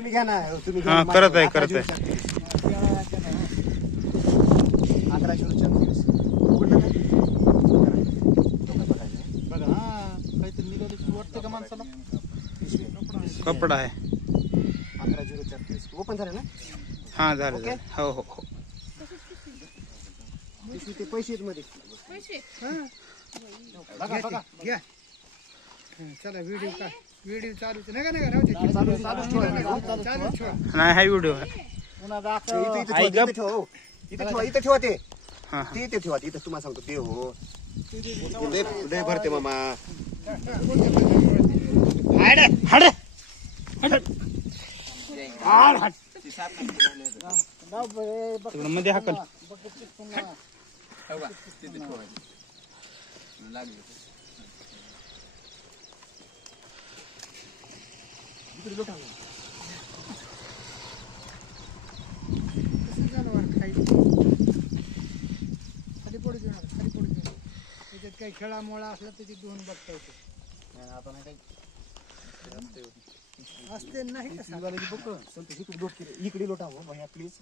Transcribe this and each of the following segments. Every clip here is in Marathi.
तुम्ही घ्या ना तुम्ही हा करत आहे 1134. 1134 उघडलं ना? बघा हा काहीतरी निघाली वाटतं का माणसाला. कपडा आहे. 1134 ओपन झालं ना? हा झालं ओके. झालं. हो हो हो. पिशवी ते पैसे आहेत मध्ये. बघा बघा घ्या चला व्हिडिओ चालूच नका नका राहू दे. चालू ठेवा ना. चालू ठेवा. नाही हा व्हिडिओ आहे. पुन्हा दाखव. इथं आई ठेवा, गप. इथं ठेवा ते. हा ते ठेवा इथं तुम्हाला सांगतो ते हो. लय भरते मामा. हाड तिकडं मध्ये हाकल. कसं जनावर खाली पडू देऊ नका, खाली पडू देऊ नका. त्याच्यात काही खेळामुळा असला तर ते धुवून बघता येते. असते नाही का सांग. इकडे लोटा हो भैया प्लीज.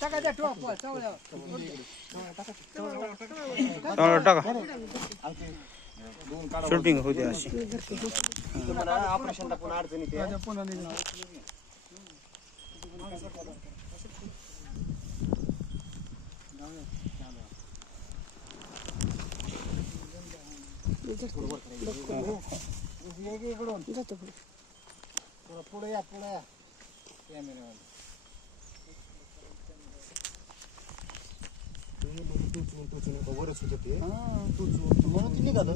टाका त्या टोप चावल्यावर. टाका शूटिंग होते अशी. ऑपरेशनला पुन्हा अडचण येते. पुढे या कॅमेऱ्यावर. टोचून वरच होतं ते. म्हणून ते निघालं.